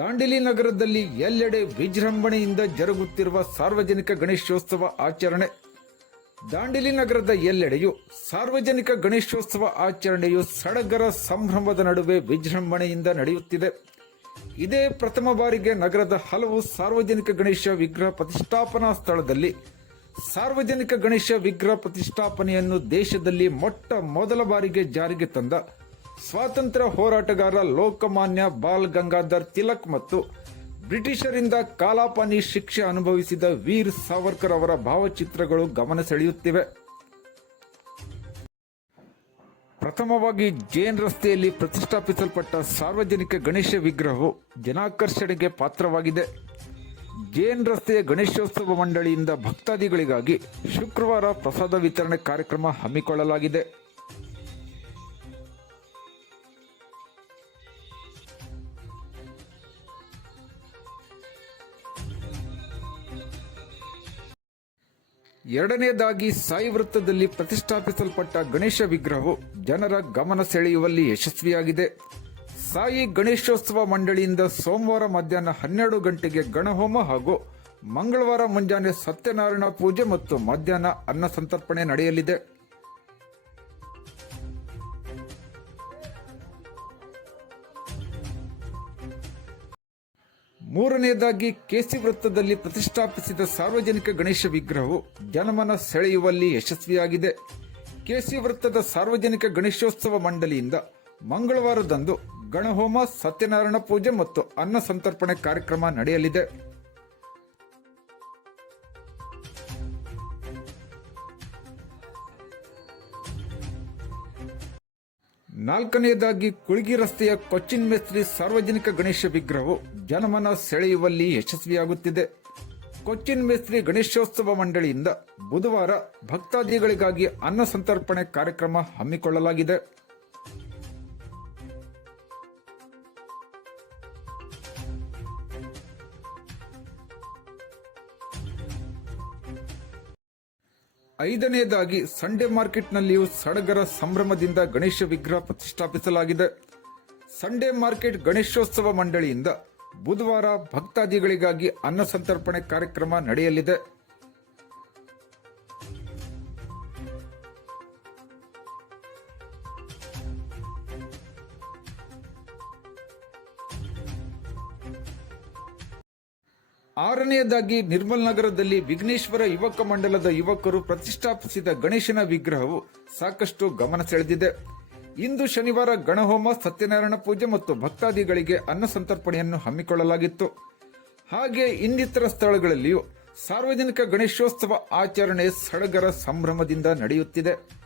ದಾಂಡೇಲಿ ನಗರದಲ್ಲಿ ಎಲ್ಲೆಡೆ ವಿಜೃಂಭಣೆಯಿಂದ ಜರುಗುತ್ತಿರುವ ಸಾರ್ವಜನಿಕ ಗಣೇಶೋತ್ಸವ ಆಚರಣೆ. ದಾಂಡಿಲಿ ನಗರದ ಎಲ್ಲೆಡೆಯೂ ಸಾರ್ವಜನಿಕ ಗಣೇಶೋತ್ಸವ ಆಚರಣೆಯು ಸಡಗರ ಸಂಭ್ರಮದ ನಡುವೆ ವಿಜೃಂಭಣೆಯಿಂದ ನಡೆಯುತ್ತಿದೆ. ಇದೇ ಪ್ರಥಮ ಬಾರಿಗೆ ನಗರದ ಹಲವು ಸಾರ್ವಜನಿಕ ಗಣೇಶ ವಿಗ್ರಹ ಪ್ರತಿಷ್ಠಾಪನಾ ಸ್ಥಳದಲ್ಲಿ ಸಾರ್ವಜನಿಕ ಗಣೇಶ ವಿಗ್ರಹ ಪ್ರತಿಷ್ಠಾಪನೆಯನ್ನು ದೇಶದಲ್ಲಿ ಮೊಟ್ಟ ಮೊದಲ ಬಾರಿಗೆ ಜಾರಿಗೆ ತಂದ ಸ್ವಾತಂತ್ರ್ಯ ಹೋರಾಟಗಾರ ಲೋಕಮಾನ್ಯ ಬಾಲ್ ಗಂಗಾಧರ್ ತಿಲಕ್ ಮತ್ತು ಬ್ರಿಟಿಷರಿಂದ ಕಾಲಾಪಾನಿ ಶಿಕ್ಷೆ ಅನುಭವಿಸಿದ ವೀರ್ ಸಾವರ್ಕರ್ ಅವರ ಭಾವಚಿತ್ರಗಳು ಗಮನ ಸೆಳೆಯುತ್ತಿವೆ. ಪ್ರಥಮವಾಗಿ ಜೇನ್ ರಸ್ತೆಯಲ್ಲಿ ಪ್ರತಿಷ್ಠಾಪಿಸಲ್ಪಟ್ಟ ಸಾರ್ವಜನಿಕ ಗಣೇಶ ವಿಗ್ರಹವು ಜನಾಕರ್ಷಣೆಗೆ ಪಾತ್ರವಾಗಿದೆ. ಜೇನ್ ರಸ್ತೆಯ ಗಣೇಶೋತ್ಸವ ಮಂಡಳಿಯಿಂದ ಭಕ್ತಾದಿಗಳಿಗಾಗಿ ಶುಕ್ರವಾರ ಪ್ರಸಾದ ವಿತರಣೆ ಕಾರ್ಯಕ್ರಮ ಹಮ್ಮಿಕೊಳ್ಳಲಾಗಿದೆ. ಎರಡನೇದಾಗಿ ಸಾಯಿ ವೃತ್ತದಲ್ಲಿ ಪ್ರತಿಷ್ಠಾಪಿಸಲ್ಪಟ್ಟ ಗಣೇಶ ವಿಗ್ರಹವು ಜನರ ಗಮನ ಸೆಳೆಯುವಲ್ಲಿ ಯಶಸ್ವಿಯಾಗಿದೆ. ಸಾಯಿ ಗಣೇಶೋತ್ಸವ ಮಂಡಳಿಯಿಂದ ಸೋಮವಾರ ಮಧ್ಯಾಹ್ನ ಹನ್ನೆರಡು ಗಂಟೆಗೆ ಗಣಹೋಮ ಹಾಗೂ ಮಂಗಳವಾರ ಮುಂಜಾನೆ ಸತ್ಯನಾರಾಯಣ ಪೂಜೆ ಮತ್ತು ಮಧ್ಯಾಹ್ನ ಅನ್ನ ಸಂತರ್ಪಣೆ ನಡೆಯಲಿದೆ. ಮೂರನೆಯದಾಗಿ ಕೆಸಿ ವೃತ್ತದಲ್ಲಿ ಪ್ರತಿಷ್ಠಾಪಿಸಿದ ಸಾರ್ವಜನಿಕ ಗಣೇಶ ವಿಗ್ರಹವು ಜನಮನ ಸೆಳೆಯುವಲ್ಲಿ ಯಶಸ್ವಿಯಾಗಿದೆ. ಕೆಸಿ ವೃತ್ತದ ಸಾರ್ವಜನಿಕ ಗಣೇಶೋತ್ಸವ ಮಂಡಳಿಯಿಂದ ಮಂಗಳವಾರದಂದು ಗಣಹೋಮ, ಸತ್ಯನಾರಾಯಣ ಪೂಜೆ ಮತ್ತು ಅನ್ನ ಸಂತರ್ಪಣೆ ಕಾರ್ಯಕ್ರಮ ನಡೆಯಲಿದೆ. ನಾಲ್ಕನೆಯದಾಗಿ ಕುಳಗಿ ರಸ್ತೆಯ ಕೊಚ್ಚಿನ್ ಮೇಸ್ತ್ರಿ ಸಾರ್ವಜನಿಕ ಗಣೇಶ ವಿಗ್ರಹವು ಜನಮನ ಸೆಳೆಯುವಲ್ಲಿ ಯಶಸ್ವಿಯಾಗುತ್ತಿದೆ. ಕೊಚ್ಚಿನ್ ಮೇಸ್ತ್ರಿ ಗಣೇಶೋತ್ಸವ ಮಂಡಳಿಯಿಂದ ಬುಧವಾರ ಭಕ್ತಾದಿಗಳಿಗಾಗಿ ಅನ್ನ ಸಂತರ್ಪಣೆ ಕಾರ್ಯಕ್ರಮ ಹಮ್ಮಿಕೊಳ್ಳಲಾಗಿದೆ. ಐದನೆಯದಾಗಿ ಸಂಡೇ ಮಾರ್ಕೆಟ್ನಲ್ಲಿಯೂ ಸಡಗರ ಸಂಭ್ರಮದಿಂದ ಗಣೇಶ ವಿಗ್ರಹ ಪ್ರತಿಷ್ಠಾಪಿಸಲಾಗಿದೆ. ಸಂಡೇ ಮಾರ್ಕೆಟ್ ಗಣೇಶೋತ್ಸವ ಮಂಡಳಿಯಿಂದ ಬುಧವಾರ ಭಕ್ತಾದಿಗಳಿಗಾಗಿ ಅನ್ನ ಸಂತರ್ಪಣೆ ಕಾರ್ಯಕ್ರಮ ನಡೆಯಲಿದೆ. ಆರನೆಯದಾಗಿ ನಿರ್ಮಲ್ ನಗರದಲ್ಲಿ ವಿಘ್ನೇಶ್ವರ ಯುವಕ ಮಂಡಲದ ಯುವಕರು ಪ್ರತಿಷ್ಠಾಪಿಸಿದ ಗಣೇಶನ ವಿಗ್ರಹವು ಸಾಕಷ್ಟು ಗಮನ ಸೆಳೆದಿದೆ. ಇಂದು ಶನಿವಾರ ಗಣಹೋಮ, ಸತ್ಯನಾರಾಯಣ ಪೂಜೆ ಮತ್ತು ಭಕ್ತಾದಿಗಳಿಗೆ ಅನ್ನ ಸಂತರ್ಪಣೆಯನ್ನು ಹಮ್ಮಿಕೊಳ್ಳಲಾಗಿತ್ತು. ಹಾಗೆ ಇನ್ನಿತರ ಸ್ಥಳಗಳಲ್ಲಿಯೂ ಸಾರ್ವಜನಿಕ ಗಣೇಶೋತ್ಸವ ಆಚರಣೆ ಸಡಗರ ಸಂಭ್ರಮದಿಂದ ನಡೆಯುತ್ತಿದೆ.